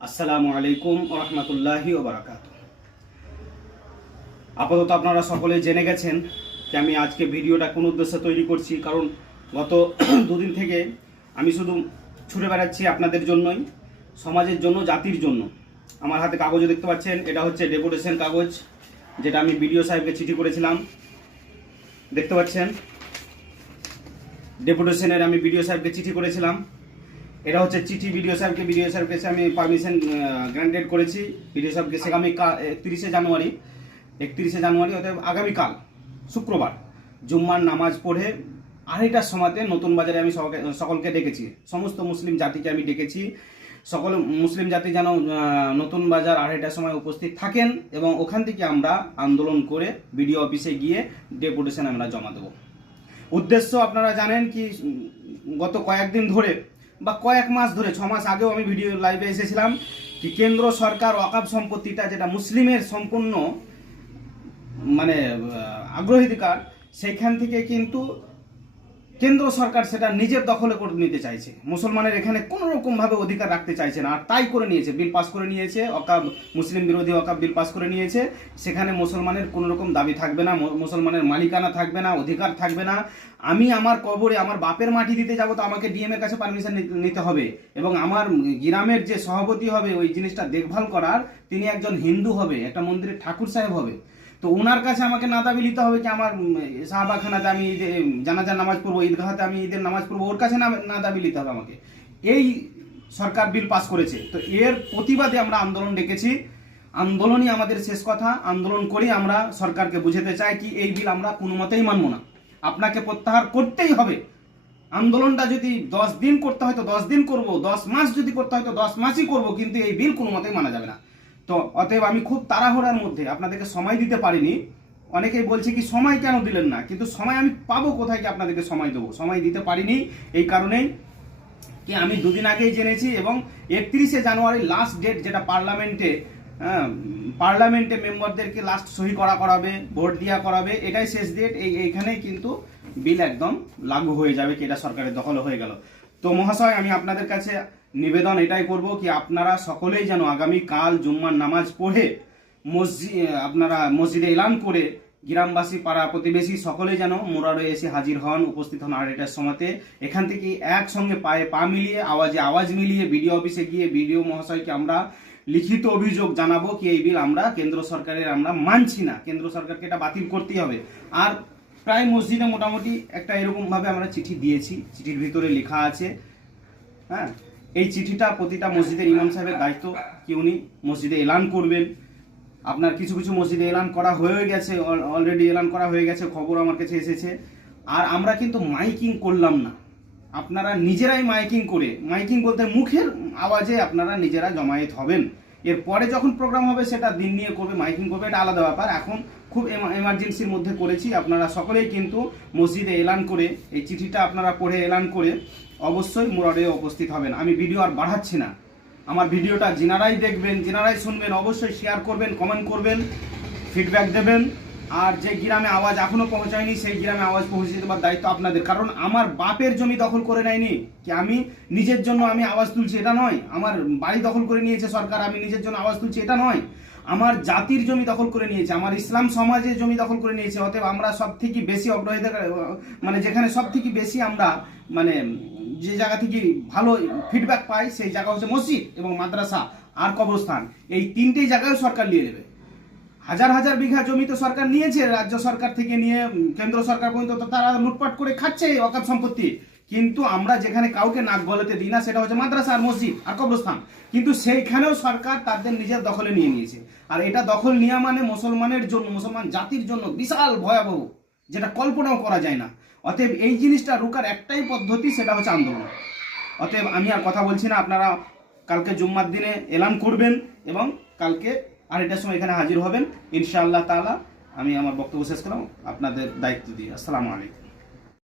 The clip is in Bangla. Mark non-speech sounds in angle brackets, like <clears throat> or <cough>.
আসসালামু আলাইকুম রহমতুল্লাহি ওবরাকাত আপাতত আপনারা সকলে জেনে গেছেন যে আমি আজকে ভিডিওটা কোন উদ্দেশ্যে তৈরি করছি, কারণ গত <clears throat> দুদিন থেকে আমি শুধু ছুটে বেড়াচ্ছি আপনাদের জন্যই, সমাজের জন্য, জাতির জন্য। আমার হাতে কাগজও দেখতে পাচ্ছেন, এটা হচ্ছে ডেপুটেশন কাগজ, যেটা আমি বিডিও সাহেবকে চিঠি করেছিলাম। দেখতে পাচ্ছেন? ডেপুটেশনের আমি বিডিও সাহেবকে চিঠি করেছিলাম। এটা হচ্ছে চিঠি, বিডিও সাহেবকে বিডিও সাহেবকে কাছে আমি পারমিশন গ্রান্টেড করেছি। বিডিও সাহেবকে আগামী একত্রিশে জানুয়ারি একত্রিশে জানুয়ারি অর্থাৎ আগামীকাল শুক্রবার, জুম্মার নামাজ পড়ে আড়াইটার সময়তে নতুন বাজারে আমি সকলকে ডেকেছি। সমস্ত মুসলিম জাতিকে আমি ডেকেছি। সকল মুসলিম জাতি যেন নতুন বাজার আড়াইটার সময় উপস্থিত থাকেন এবং ওখান থেকে আমরা আন্দোলন করে বিডিও অফিসে গিয়ে ডেপুটেশন আমরা জমা দেবো। উদ্দেশ্য আপনারা জানেন কি গত কয়েকদিন ধরে বা কয়েক মাস ধরে, ছ মাস আগেও আমি ভিডিও লাইভে এসেছিলাম কি কেন্দ্র সরকার অকাপ সম্পত্তিটা যেটা মুসলিমের সম্পূর্ণ মানে আগ্রহীধিকার সেইখান থেকে কিন্তু কেন্দ্র সরকার সেটা নিজের দখলে করে নিতে চাইছে। মুসলমানের এখানে কোনো রকম ভাবে অধিকার রাখতে চাইছে না, আর তাই করে নিয়েছে। বিল পাস করে নিয়েছে, অকাব, মুসলিম বিরোধী অকাব বিল পাস করে নিয়েছে। সেখানে মুসলমানের কোনো রকম দাবি থাকবে না মুসলমানের মালিকানা থাকবে না, অধিকার থাকবে না। আমি আমার কবরে আমার বাপের মাটি দিতে যাব তো আমাকে ডিএম এর কাছে পারমিশন নিতে হবে। এবং আমার গ্রামের যে সভাপতি হবে, ওই জিনিসটা দেখভাল করার, তিনি একজন হিন্দু হবে, একটা মন্দিরের ঠাকুর সাহেব হবে। তো ওনার কাছে আমাকে না দাবি নিতে হবে কি আমার শাহবাগখানাতে আমি জানাজার নামাজ পড়ব, ঈদগাহাতে আমি ঈদের নামাজ পড়ব, ওর কাছে না না দাবি নিতে হবে আমাকে। এই সরকার বিল পাস করেছে। তো এর প্রতিবাদে আমরা আন্দোলন ডেকেছি। আন্দোলনই আমাদের শেষ কথা। আন্দোলন করেই আমরা সরকারকে বুঝাতে চাই কি এই বিল আমরা কোনো মতেই মানব না। আপনাকে প্রত্যাহার করতেই হবে। আন্দোলনটা যদি দশ দিন করতে হয় তো দশ দিন করব, দশ মাস যদি করতে হয় তো দশ মাসই করব, কিন্তু এই বিল কোনো মতেই মানা যাবে না। তো অতএব আমি খুব তাড়াহুড়ার মধ্যে আপনাদেরকে সময় দিতে পারিনি। অনেকেই বলছে কি, সময় কেন দিলেন না? কিন্তু সময় আমি পাবো কোথায় কি আপনাদেরকে সময় দেবো? সময় দিতে পারিনি এই কারণেই কি আমি দুদিন আগেই জেনেছি এবং একত্রিশে জানুয়ারি লাস্ট ডেট যেটা পার্লামেন্টে পার্লামেন্টে মেম্বারদেরকে লাস্ট সহি করা করাবে, ভোট দেওয়া করাবে, এটাই শেষ ডেট এই, এইখানেই কিন্তু বিল একদম লাগু হয়ে যাবে, কি এটা সরকারের দখল হয়ে গেল। তো মহাশয়, আমি আপনাদের কাছে নিবেদন এটাই করব কি আপনারা সকলেই যেন আগামী কাল জুম্মার নামাজ পড়ে মসজিদ আপনারা মসজিদে এলান করে গ্রামবাসী পাড়া প্রতিবেশী সকলে যেন মোরারে এসে হাজির হন, উপস্থিত হন আড়াইটার সময়তে। এখান থেকে একসঙ্গে পায়ে পা মিলিয়ে, আওয়াজে আওয়াজ মিলিয়ে বিডিও অফিসে গিয়ে বিডিও মহাশয়কে আমরা লিখিত অভিযোগ জানাব কি এই বিল আমরা কেন্দ্র সরকারের আমরা মানছি না। কেন্দ্র সরকারকে এটা বাতিল করতেই হবে। আর প্রায় মসজিদে মোটামুটি একটা এরকম ভাবে আমরা চিঠি দিয়েছি। চিঠির ভিতরে লেখা আছে। হ্যাঁ? এই চিঠিটা প্রতিটা মসজিদের ইমাম সাহেবের দায়িত্ব কি উনি? মসজিদে এলান করবেন। আপনার কিছু কিছু মসজিদে এলান করা হয়ে গেছে অলরেডি এলান করা হয়ে গেছে, খবর আমার কাছে এসেছে। আর আমরা কিন্তু মাইকিং করলাম না। আপনারা নিজেরাই মাইকিং করে, মাইকিং বলতে মুখের আওয়াজে আপনারা নিজেরা জমায়েত হবেন। এরপরে যখন প্রোগ্রাম হবে, সেটা দিন নিয়ে করবে, মাইকিং করবে, এটা আলাদা ব্যাপার। এখন খুব এমার্জেন্সির মধ্যে করেছি। আপনারা সকলেই কিন্তু মসজিদে এলান করে, এই চিঠিটা আপনারা পড়ে এলান করে অবশ্যই মুরাদে উপস্থিত হবেন। আমি ভিডিও আর বাড়াচ্ছি না। আমার ভিডিওটা যিনারাই দেখবেন, যিনারাই শুনবেন, অবশ্যই শেয়ার করবেন কমেন্ট করবেন ফিডব্যাক দেবেন। আর যে গ্রামে আওয়াজ এখনও পৌঁছায়নি, সেই গ্রামে আওয়াজ পৌঁছে দেওয়ার দায়িত্ব আপনাদের। কারণ আমার বাপের জমি দখল করে নেয়নি। কি আমি নিজের জন্য আমি আওয়াজ তুলছি এটা নয়। আমার বাড়ি দখল করে নিয়েছে সরকার, আমি নিজের জন্য আওয়াজ তুলছি এটা নয়। আমার জাতির জমি দখল করে নিয়েছে, আমার ইসলাম সমাজের জমি দখল করে নিয়েছে। অতএব আমরা সব থেকে বেশি অগ্রহিতা মানে যেখানে সব থেকে বেশি আমরা মানে যে জায়গা থেকে ভালো ফিডব্যাক পাই সেই জায়গা হচ্ছে মসজিদ এবং মাদ্রাসা আর কবরস্থান। এই তিনটেই জায়গায় সরকার নিয়ে নেবে। হাজার হাজার বিঘা জমি তো সরকার নিয়েছে, রাজ্য সরকার থেকে নিয়ে কেন্দ্র সরকার পর্যন্ত তারা লুটপাট করে খাচ্ছে অকাপ সম্পত্তি। কিন্তু আমরা যেখানে কাউকে নাক গলাতে দিই না, সেটা হচ্ছে মাদ্রাসা আর মসজিদ আর কবরস্থান। কিন্তু সেইখানেও সরকার তাদের নিজের দখলে নিয়ে নিয়েছে। আর এটা দখল নেওয়া মানে মুসলমানের জন্য, মুসলমান জাতির জন্য বিশাল ভয়াবহ যেটা কল্পনাও করা যায় না। অতএব এই জিনিসটা রোকার একটাই পদ্ধতি, সেটা হচ্ছে আন্দোলন। অতএব আমি আর কথা বলছি না, আপনারা কালকে জুম্মার দিনে এলান করবেন এবং কালকে আড়াইটার সময় এখানে হাজির হবেন। ইনশাআল্লাহ তালা আমি আমার বক্তব্য শেষ করলাম। আপনাদের দায়িত্ব দিয়ে। আসসালামু আলাইকুম।